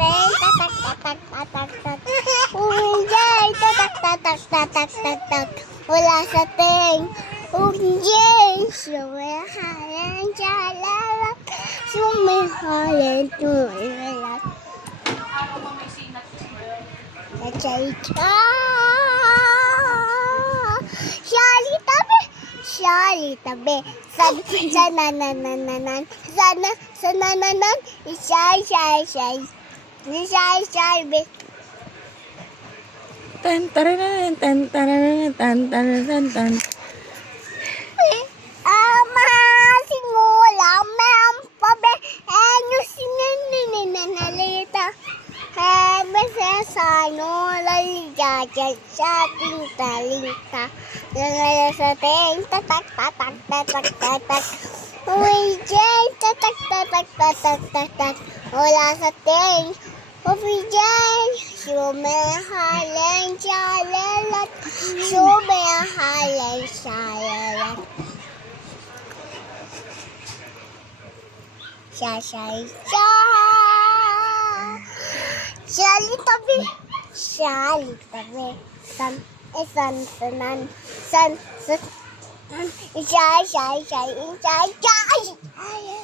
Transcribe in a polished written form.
ting, tatak, tatak, tatak, tatak. Umingay, tatak, tatak, tatak, tatak. Wala sa ting. Umingay, sumihalin sa lalat. Sumihalin, tumilat. Cha-cha-cha. Shali tabi, shali tabi. Sana-na-na-na-nan, sana-na-nan, isay-say-say. Isay-say-be. Tan taranan tan taranan tan taranan tan. Ama, simula, ma'am, pabe, ano sinananalita? Basta sa laligagan sa tintalita. Nangala sa ting, tatak, tatak, tatak, tatak. Uy, Jay, tatak, tatak, tatak, tatak. Wala sa ting. Uy, Jay, sumihalin sa lalat. Sumihalin sa lalat. Sa. Shali tabi, shali tabi. San, sanan, san, isay, isay, isay, isay, isay.